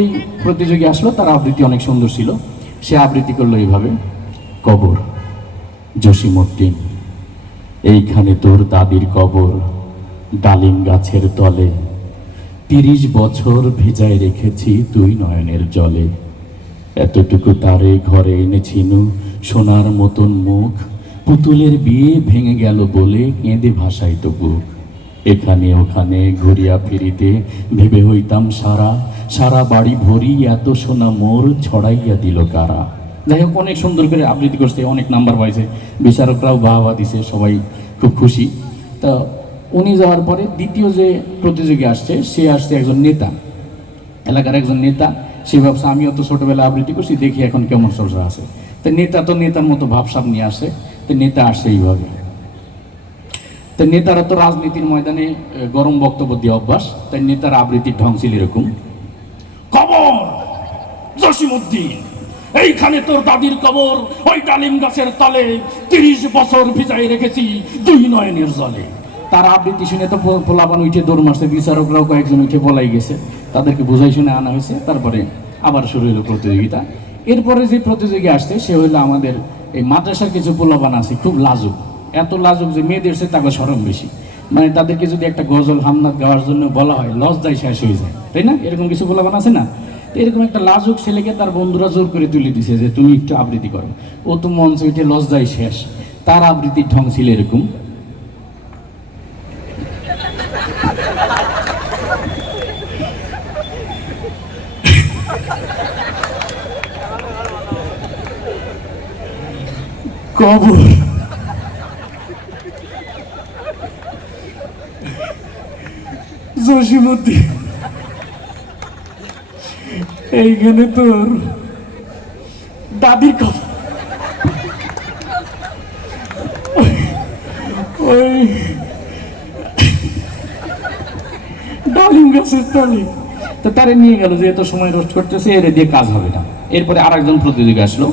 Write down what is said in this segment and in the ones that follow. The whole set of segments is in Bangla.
এই প্রতিযোগী আসলো, তার আবৃত্তি অনেক সুন্দর ছিল। সে আবৃত্তি করল এইভাবে, কবর জসিমুদ্দিন এইখানে তোর দাদির কবর, ডালিম গাছের তলে, তিরিশ বছর ভেজায় রেখেছি তুই নয়নের জলে। এতটুকু তারে ঘরে এনেছিনু সোনার মতন মুখ, পুতুলের বিয়ে ভেঙে গেল বলে কেঁদে ভাসাইত বুক। এখানে ওখানে ঘুরিয়া ফিরিতে ভেবে হইতাম সারা সারা বাড়ি ভরি এত সোনা মোর ছড়াইয়া দিল কারা? যাই হোক, অনেক সুন্দর করে আবৃত্তি করছে, অনেক নাম্বার পাইছে। বিচারকরাও বাহবা দিছে, সবাই খুব খুশি। তা উনি যাওয়ার পরে দ্বিতীয় যে প্রতিযোগী আসছে, সে আসছে একজন নেতা। এলাকার একজন নেতা, সে ভাবছে আমিও তো ছোটবেলায় আবৃত্তি করছি, দেখি এখন কেমন চর্চা আছে। তো নেতা তো নেতার মতো ভাবসাব নিয়ে আসে, তো নেতা আসছে এইভাবে। তো নেতারা তো রাজনীতির ময়দানে গরম বক্তব্য দিয়ে অভ্যাস, তাই নেতার আবৃত্তির ঢং ছিল এরকম। জসিমুদ্দিন এইখানে তোর দাদির কবর, ওই ডালিম গাছের তলে তিরিশ বছর ভিজাই রেখেছি দুই নয়নের জলে। তার আবৃত্তি শুনে তো পোলাপান উঠে দৌড় মারছে, বিচারকরাও কয়েকজন উঠে পলাই গেছে। তাদেরকে বুঝাই শুনে আনা হয়েছে, তারপরে আবার শুরু হলো প্রতিযোগিতা। এরপরে যে প্রতিযোগী আসছে, সে হইল আমাদের এই মাদ্রাসার কিছু পোলাপান আছে, খুব লাজুক। এত লাজুক যে মেয়েদের সে তাকে সরম বেশি। মানে তাদেরকে যদি একটা গজল হামনাত গাওয়ার জন্য বলা হয়, লজ্জায় শেষ হয়ে যায়। তাই না? এরকম কিছু পোলাপান আছে না? এরকম একটা লাজুক ছেলেকে তার বন্ধুরা জোর করে তুলে দিছে যে, তুমি একটু আবৃত্তি করো। ও তো মঞ্চ উঠে লজ্জায় শেষ। তার আবৃত্তির ঢং ছিল এরকম। কবর। জসিমুদ্দিন এইখানে তোর দাদির কবর ওই ডালিম গাছের তো তারে নিয়ে গেল যে এত সময় রোস্ট করতেছে, এর দিয়ে কাজ হবে না। এরপরে আরেকজন প্রতিযোগী আসলো।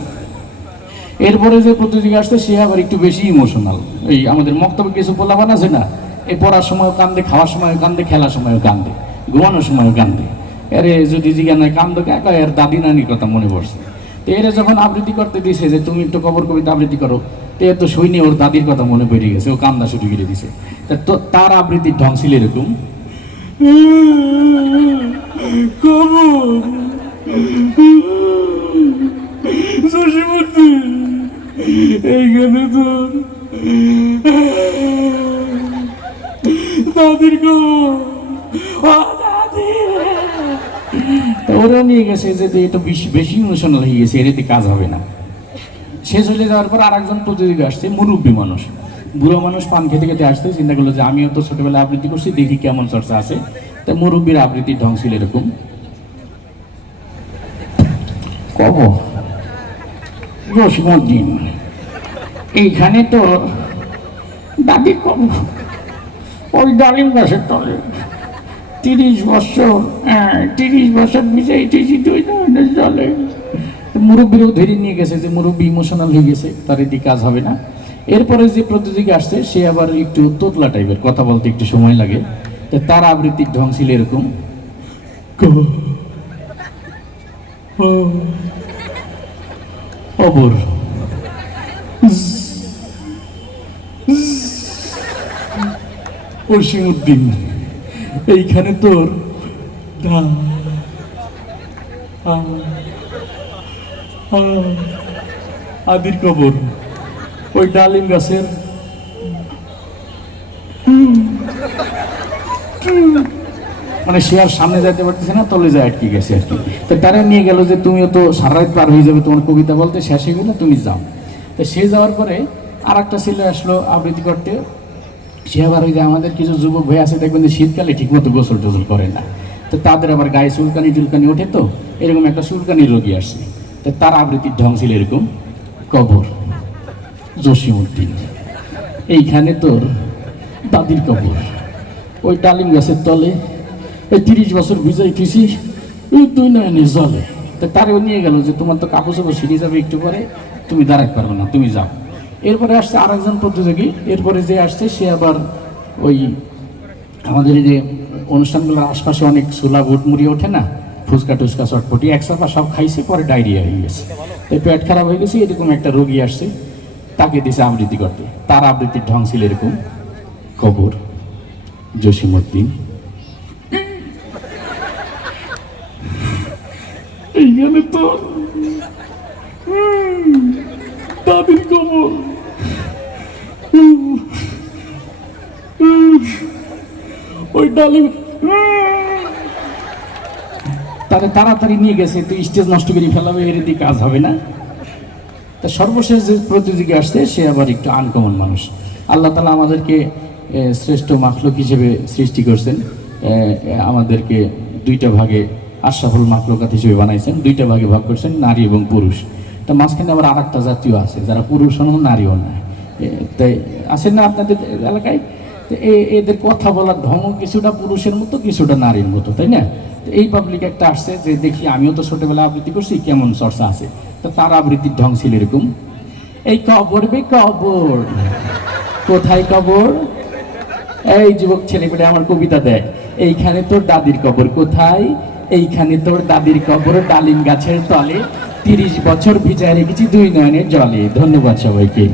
এরপরে যে প্রতিযোগী আসছে, সে আবার একটু বেশি ইমোশনাল এই আমাদের মক্তব্য কিছু পোলাবান আছে না? এই পড়ার সময়ও কান্দে, খাওয়ার সময়ও কান্দে, খেলার সময়ও কান্দে, ঘুমানোর সময়ও কান্দে। এরে যদি জিজ্ঞাসা কান্দ একা এর দাদি নানির কথা মনে পড়ছে। তো এরে যখন আবৃত্তি করতে দিছে যে, তুমি একটু কবর কবিতা আবৃত্তি করো, তো এর তো সৈন্য ওর দাদির কথা মনে পড়ে গেছে, ও কান্দা শুরু করে দিছে। তো তার আবৃত্তির ঢং ছিল এরকম। কবর তা ওরা নিয়ে গেছে যে এটা বেশি বেশি হয়ে গেছে, এর এতে কাজ হবে না। যাওয়ার পর আর একজন প্রতিযোগী আসছে, মুরব্বী মানুষ। বুড়ো মানুষ পান খেতে খেতে চিন্তা করল যে আমিও তো আবৃত্তি করছি, দেখি কেমন চর্চা আছে। তা মুরব্বীর আবৃত্তির ঢং ছিল এরকম। কব? এইখানে তো দাদি কব? ওই ডালিম গাছের তলে। তিরিশ বছর হ্যাঁ তিরিশ বছর বিজয়ীতেছি দুই ধরনের জলে মুরব্বীরও ধরে নিয়ে গেছে যে মুরব্বী ইমোশনাল হয়ে গেছে তার এটি কাজ হবে না। এরপরে যে প্রতিযোগী আসছে সে আবার একটু তোতলা টাইপের কথা বলতে একটু সময় লাগে। তার আবৃত্তির ঢং ছিল এরকম। অবর অসীমুদ্দিন এইখানে তোর আদির কবর। ওই ডালিম গাছের। মানে সে আর সামনে যাইতে পারতেছে না, তলে যায় আটকে গেছে আর কি। তো তারা নিয়ে গেল যে তুমিও তো সারা রাত পার হয়ে যাবে তোমার কবিতা বলতে, শেষ গেলে তুমি যাও। তো সে যাওয়ার পরে আর একটা ছেলে আসলো আবৃত্তি করতে। সে আবার ওই যে আমাদের কিছু যুবক ভাই আছে, দেখবেন যে শীতকালে ঠিকমতো গোসল টোসল করে না। তো তাদের আবার গায়ে চুলকানি টুলকানি ওঠে তো, এরকম একটা চুলকানি রোগী আসছে তো তার আবৃত্তির ঢং ছিল এরকম, কবর জসিমুদ্দিন এইখানে তোর দাদির কবর। ওই ডালিম গাছের তলে ওই তিরিশ বছর ভিজাই থুইছি, ওই তুই নয়নে জলে। তো তারও নিয়ে গেল যে তোমার তো কাপড় চাপড় ছিঁড়ে যাবে একটু পরে, তুমি দাঁড়াতে পারবে না, তুমি যাও। এরপরে আসছে আরেকজন প্রতিযোগী। এরপরে যে আসছে, সে আবার ওই আমাদের যে অনুষ্ঠানগুলোর আশপাশে অনেক সোলা মুড়ি ওঠে না, ফুচকা টুচকা চটপটি এক সাফা সব খাইছে, পরে ডায়রিয়া হয়ে গেছে। তো পেট খারাপ হয়ে গেছে, এরকম একটা রোগী আসছে, তাকে দিছে আবৃত্তি করতে। তার আবৃত্তির ঢং ছিল এরকম, কবর জসিমুদ্দিন এইখানে তো দাদির কবর। ওই ডালিম। তারে তাড়াতাড়ি নিয়ে গেছে তো স্টেজ নষ্ট করে ফেলাবে এর দিয়ে কাজ হবে না। তা সর্বশেষ যে প্রতিযোগী আসছে সে আবার একটু আনকমন মানুষ। আল্লাহ তালা আমাদেরকে শ্রেষ্ঠ মাখলুক হিসেবে সৃষ্টি করছেন। আমাদেরকে দুইটা ভাগে আশরাফুল মাখলুকাত হিসেবে বানাইছেন। দুইটা ভাগে ভাগ করছেন নারী এবং পুরুষ। তা মাঝখানে আবার আর একটা জাতীয় আছে যারা পুরুষও না নারীও না। এ, তাই আছেন না আপনাদের এলাকায়? এদের কথা বলার ঢং কিছুটা পুরুষের মতো, কিছুটা নারীর মতো, তাই না? এই পাবলিক একটা আসছে যে, দেখি, আমিও তো ছোটবেলায় আবৃত্তি করছি, কেমন চর্চা আছে? তো তার আবৃত্তির ঢং ছিল এরকম, এই কবর বে কবর। কোথায় কবর? এই যুবক ছেলেপেলে আমার কবিতা দেয়, এইখানে তোর দাদির কবর কোথায়? এইখানে তোর দাদির কবর ডালিম গাছের তলে। তিরিশ বছর ভিজায় রেখেছি দুই নয়নের জলে। ধন্যবাদ সবাইকে।